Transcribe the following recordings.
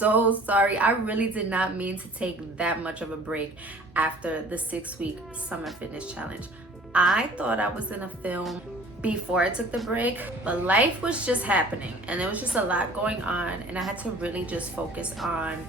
So sorry, I really did not mean to take that much of a break after the 6-week summer fitness challenge. I thought I was gonna film before I took the break, but life was just happening and there was just a lot going on, and I had to really just focus on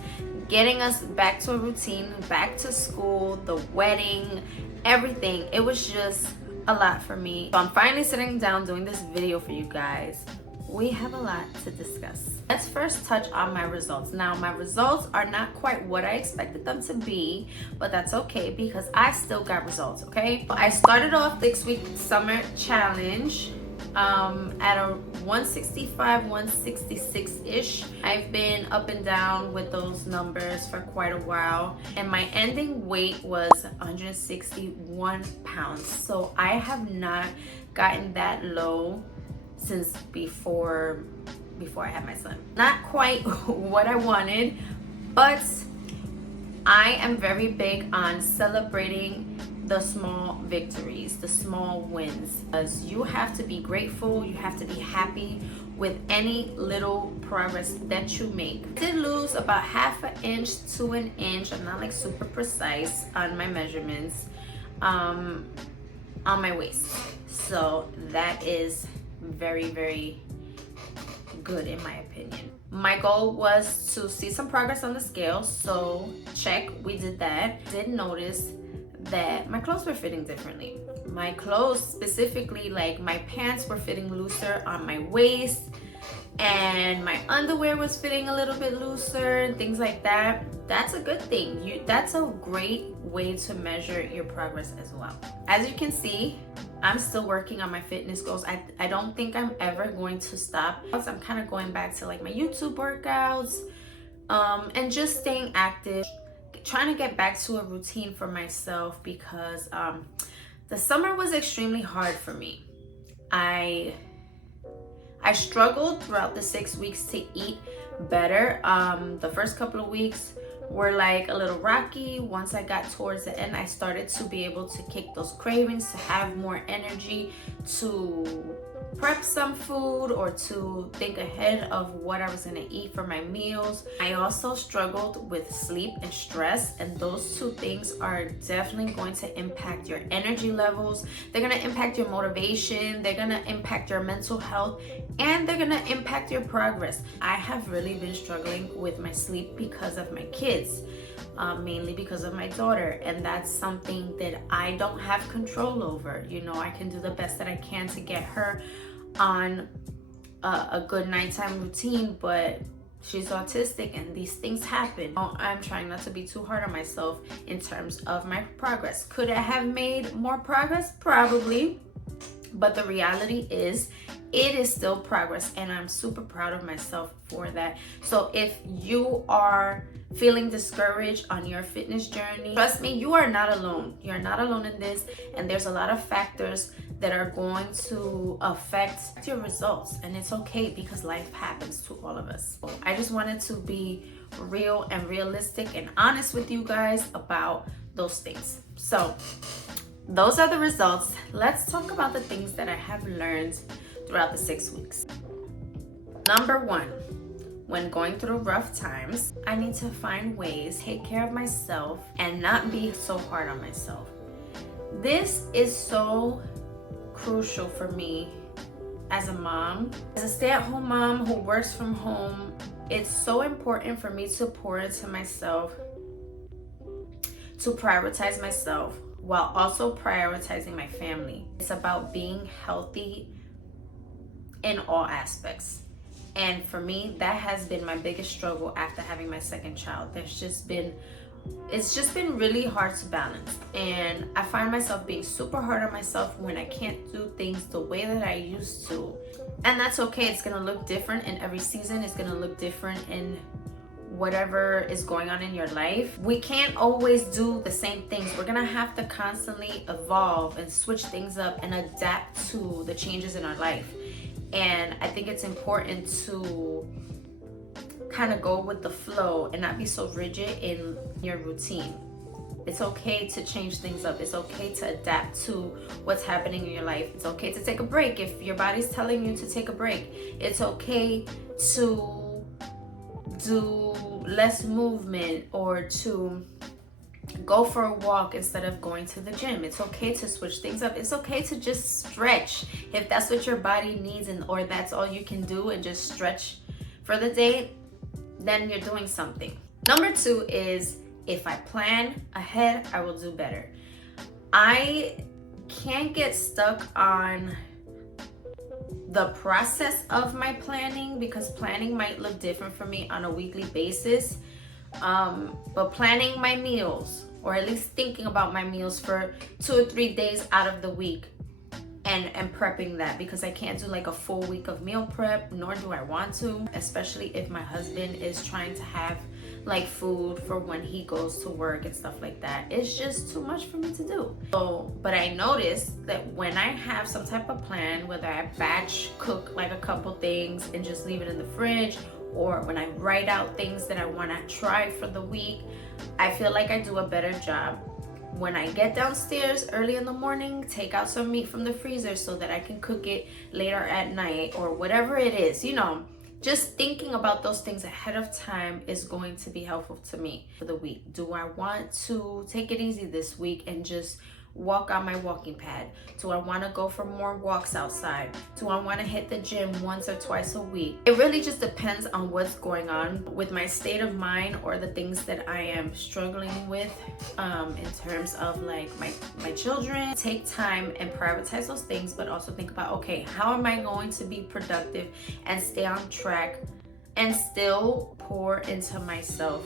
getting us back to a routine, back to school, the wedding, everything. It was just a lot for me. So I'm finally sitting down doing this video for you guys. We have a lot to discuss. Let's first touch on my results. Now, my results are not quite what I expected them to be, but that's okay because I still got results, okay? I started off 6-week summer challenge at a 165, 166-ish. I've been up and down with those numbers for quite a while, and my ending weight was 161 pounds. So I have not gotten that low since before I had my son. Not quite what I wanted, but I am very big on celebrating the small victories, the small wins, because you have to be grateful, you have to be happy with any little progress that you make. I did lose about half an inch to an inch. I'm not like super precise on my measurements on my waist, so that is very, very good in my opinion. My goal was to see some progress on the scale, so check, we did that. Did notice that my clothes were fitting differently. My clothes, specifically like my pants, were fitting looser on my waist, and my underwear was fitting a little bit looser and things like that. That's a good thing. That's a great way to measure your progress as well. As you can see, I'm still working on my fitness goals. I don't think I'm ever going to stop. I'm kind of going back to like my YouTube workouts and just staying active, trying to get back to a routine for myself, because the summer was extremely hard for me. I struggled throughout the 6 weeks to eat better. The first couple of weeks were like a little rocky. Once I got towards the end, I started to be able to kick those cravings, to have more energy to prep some food or to think ahead of what I was gonna eat for my meals. I also struggled with sleep and stress, and those two things are definitely going to impact your energy levels. They're gonna impact your motivation, they're gonna impact your mental health, and they're gonna impact your progress. I have really been struggling with my sleep because of my kids. Mainly because of my daughter, and that's something that I don't have control over. You know, I can do the best that I can to get her on a good nighttime routine, but she's autistic and these things happen. I'm trying not to be too hard on myself in terms of my progress. Could I have made more progress? Probably, but the reality is it is still progress, and I'm super proud of myself for that. So if you are feeling discouraged on your fitness journey, trust me, you are not alone. You're not alone in this, and there's a lot of factors that are going to affect your results, and it's okay because life happens to all of us. I just wanted to be real and realistic and honest with you guys about those things. So those are the results. Let's talk about the things that I have learned throughout the 6 weeks. Number one, when going through rough times, I need to find ways to take care of myself and not be so hard on myself. This is so crucial for me as a mom, as a stay-at-home mom who works from home. It's so important for me to pour into myself, to prioritize myself while also prioritizing my family. It's about being healthy in all aspects. And for me, that has been my biggest struggle after having my second child. It's just been really hard to balance. And I find myself being super hard on myself when I can't do things the way that I used to. And that's okay. It's gonna look different in every season. It's gonna look different in whatever is going on in your life. We can't always do the same things. We're gonna have to constantly evolve and switch things up and adapt to the changes in our life. And I think it's important to kind of go with the flow and not be so rigid in your routine. It's okay to change things up. It's okay to adapt to what's happening in your life. It's okay to take a break if your body's telling you to take a break. It's okay to do less movement or to go for a walk instead of going to the gym. It's okay to switch things up. It's okay to just stretch if that's what your body needs, and or that's all you can do, and just stretch for the day. Then you're doing something. Number 2 is, if I plan ahead, I will do better. I can't get stuck on the process of my planning, because planning might look different for me on a weekly basis. But planning my meals, or at least thinking about my meals for 2 or 3 days out of the week, and prepping that, because I can't do like a full week of meal prep, nor do I want to, especially if my husband is trying to have like food for when he goes to work and stuff like that. It's just too much for me to do. So, but I noticed that when I have some type of plan, whether I batch cook like a couple things and just leave it in the fridge, or when I write out things that I want to try for the week, I feel like I do a better job. When I get downstairs early in the morning, take out some meat from the freezer so that I can cook it later at night, or whatever it is, just thinking about those things ahead of time is going to be helpful to me for the week. Do I want to take it easy this week and just walk on my walking pad? Do I want to go for more walks outside? Do I want to hit the gym once or twice a week? It really just depends on what's going on with my state of mind, or the things that I am struggling with in terms of like my children. Take time and prioritize those things, but also think about, okay, how am I going to be productive and stay on track and still pour into myself?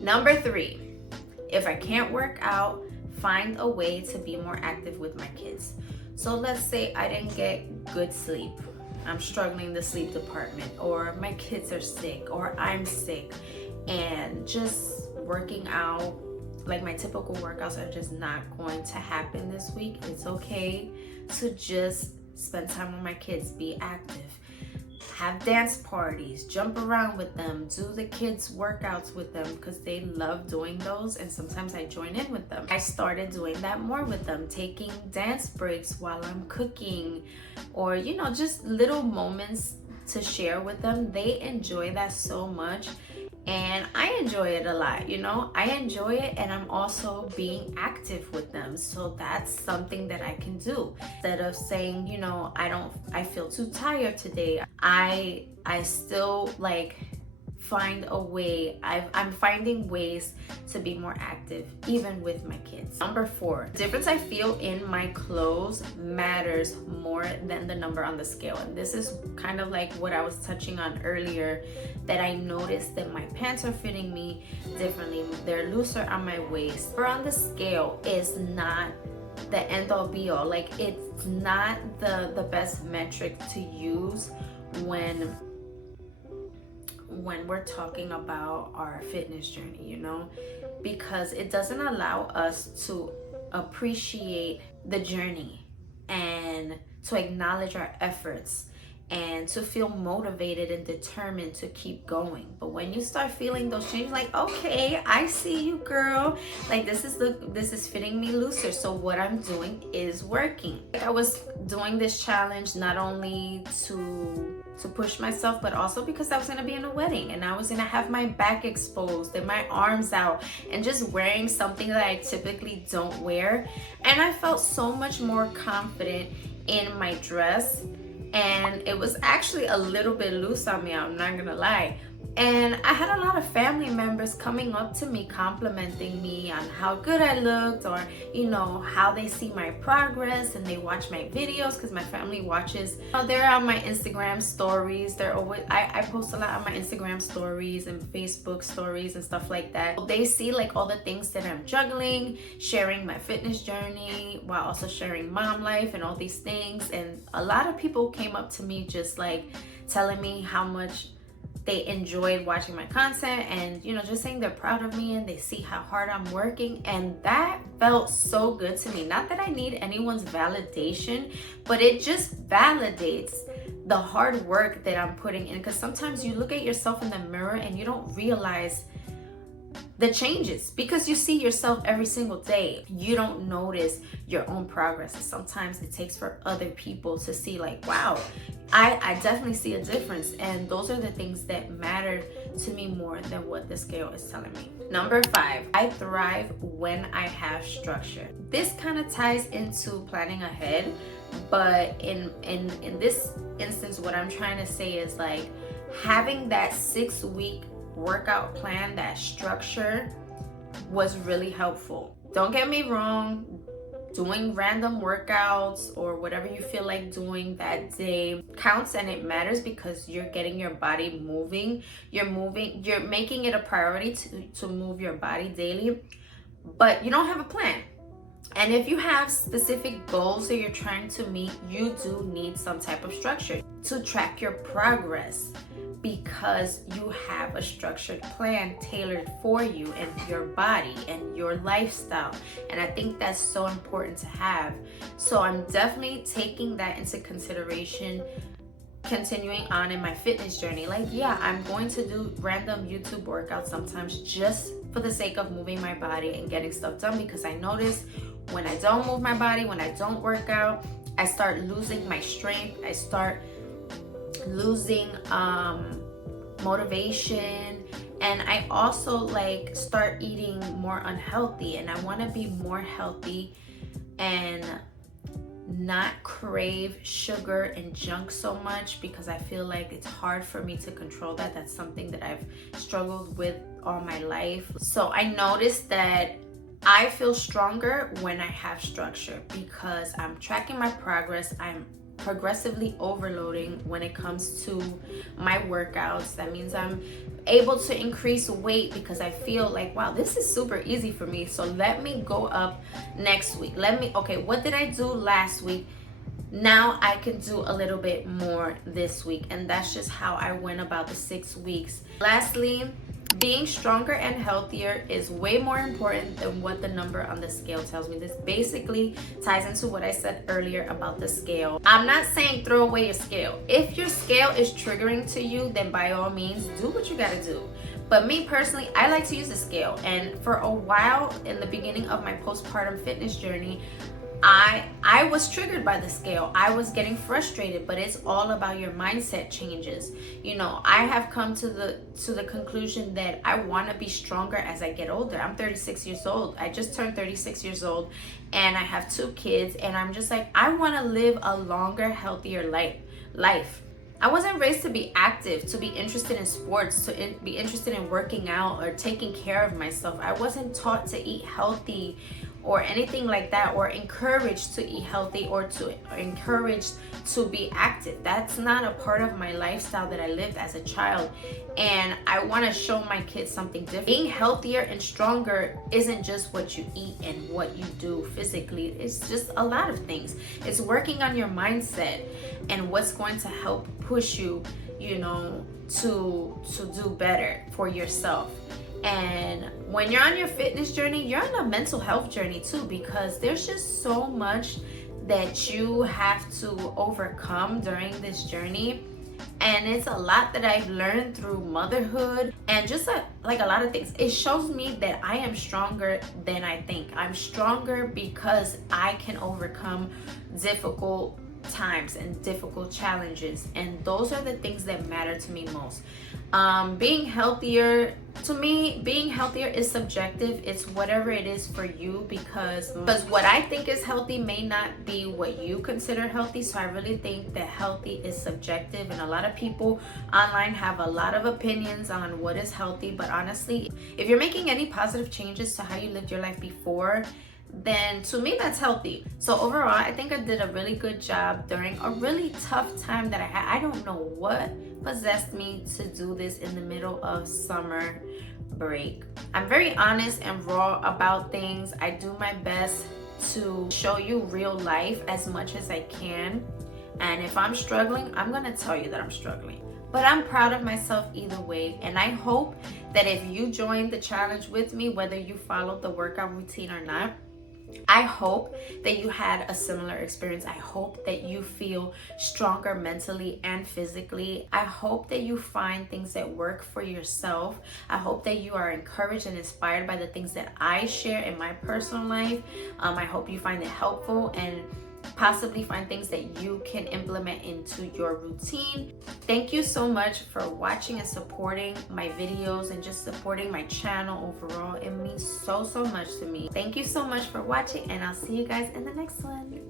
Number 3, if I can't work out, find a way to be more active with my kids. So let's say I didn't get good sleep. I'm struggling in the sleep department, or my kids are sick, or I'm sick, and just working out, like my typical workouts are just not going to happen this week. It's okay to just spend time with my kids, be active. Have dance parties, jump around with them, do the kids' workouts with them, because they love doing those, and sometimes I join in with them. I started doing that more with them, taking dance breaks while I'm cooking, or just little moments to share with them. They enjoy that so much, and I enjoy it a lot. I enjoy it, and I'm also being active with them, so that's something that I can do. Instead of saying, I feel too tired today, I still find a way. I'm finding ways to be more active, even with my kids. Number 4, the difference I feel in my clothes matters more than the number on the scale. And this is kind of like what I was touching on earlier, that I noticed that my pants are fitting me differently. They're looser on my waist. Number on the scale is not the end all be all. It's not the best metric to use when we're talking about our fitness journey, because it doesn't allow us to appreciate the journey and to acknowledge our efforts and to feel motivated and determined to keep going. But when you start feeling those changes, okay, I see you, girl, this is fitting me looser, so what I'm doing is working. I was doing this challenge not only to push myself, but also because I was gonna be in a wedding and I was gonna have my back exposed and my arms out, and just wearing something that I typically don't wear. And I felt so much more confident in my dress, and it was actually a little bit loose on me, I'm not gonna lie, And I had a lot of family members coming up to me, complimenting me on how good I looked, or how they see my progress, and they watch my videos because my family watches. They're on my Instagram stories. They're always I post a lot on my Instagram stories and Facebook stories and stuff like that. They see like all the things that I'm juggling, sharing my fitness journey while also sharing mom life and all these things. And a lot of people came up to me just like telling me how much they enjoyed watching my content, and just saying they're proud of me and they see how hard I'm working. And that felt so good to me. Not that I need anyone's validation, but it just validates the hard work that I'm putting in, because sometimes you look at yourself in the mirror and you don't realize the changes because you see yourself every single day. You don't notice your own progress. Sometimes it takes for other people to see like, wow, I definitely see a difference. And those are the things that matter to me more than what the scale is telling me. Number 5, I thrive when I have structure. This kind of ties into planning ahead, but in this instance, what I'm trying to say is like having that 6-week workout plan, that structure was really helpful. Don't get me wrong, doing random workouts or whatever you feel like doing that day counts, and it matters because you're getting your body moving. You're making it a priority to move your body daily, but you don't have a plan. And if you have specific goals that you're trying to meet, you do need some type of structure to track your progress, because you have a structured plan tailored for you and your body and your lifestyle. And I think that's so important to have. So I'm definitely taking that into consideration, continuing on in my fitness journey. Like, yeah, I'm going to do random YouTube workouts sometimes just for the sake of moving my body and getting stuff done, because I notice when I don't move my body, when I don't work out, I start losing my strength. I start losing motivation, and I also like start eating more unhealthy. And I want to be more healthy and not crave sugar and junk so much, because I feel like it's hard for me to control that. That's something that I've struggled with all my life. So I noticed that I feel stronger when I have structure, because I'm tracking my progress. I'm progressively overloading when it comes to my workouts. That means I'm able to increase weight because I feel like, wow, this is super easy for me. So let me go up next week. Okay, what did I do last week? Now I can do a little bit more this week. And that's just how I went about the 6 weeks. Lastly, being stronger and healthier is way more important than what the number on the scale tells me. This basically ties into what I said earlier about the scale. I'm not saying throw away your scale. If your scale is triggering to you, then by all means, do what you gotta do. But me personally, I like to use the scale. And for a while in the beginning of my postpartum fitness journey, I was triggered by the scale. I was getting frustrated, but it's all about your mindset changes. I have come to the conclusion that I want to be stronger as I get older. I'm 36 years old. I just turned 36 years old, and I have 2 kids, and I'm just like, I want to live a longer, healthier life. I wasn't raised to be active, to be interested in sports, to be interested in working out or taking care of myself. I wasn't taught to eat healthy or anything like that, or encouraged to eat healthy, or encouraged to be active. That's not a part of my lifestyle that I lived as a child. And I want to show my kids something different. Being healthier and stronger isn't just what you eat and what you do physically. It's just a lot of things. It's working on your mindset and what's going to help push you, to do better for yourself. And when you're on your fitness journey, you're on a mental health journey too, because there's just so much that you have to overcome during this journey. And it's a lot that I've learned through motherhood and just like a lot of things. It shows me that I am stronger than I think. I'm stronger because I can overcome difficult times and difficult challenges, and those are the things that matter to me most. Being healthier, to me, being healthier is subjective. It's whatever it is for you, because what I think is healthy may not be what you consider healthy. So I really think that healthy is subjective, and a lot of people online have a lot of opinions on what is healthy. But honestly, if you're making any positive changes to how you lived your life before, then to me that's healthy. So overall, I think I did a really good job during a really tough time that I had. I don't know what possessed me to do this in the middle of summer break. I'm very honest and raw about things. I do my best to show you real life as much as I can, and if I'm struggling, I'm gonna tell you that I'm struggling. But I'm proud of myself either way, and I hope that if you joined the challenge with me, whether you followed the workout routine or not, I hope that you had a similar experience. I hope that you feel stronger mentally and physically. I hope that you find things that work for yourself. I hope that you are encouraged and inspired by the things that I share in my personal life. I hope you find it helpful and possibly find things that you can implement into your routine. Thank you so much for watching and supporting my videos and just supporting my channel overall. It means so much to me. Thank you so much for watching, and I'll see you guys in the next one.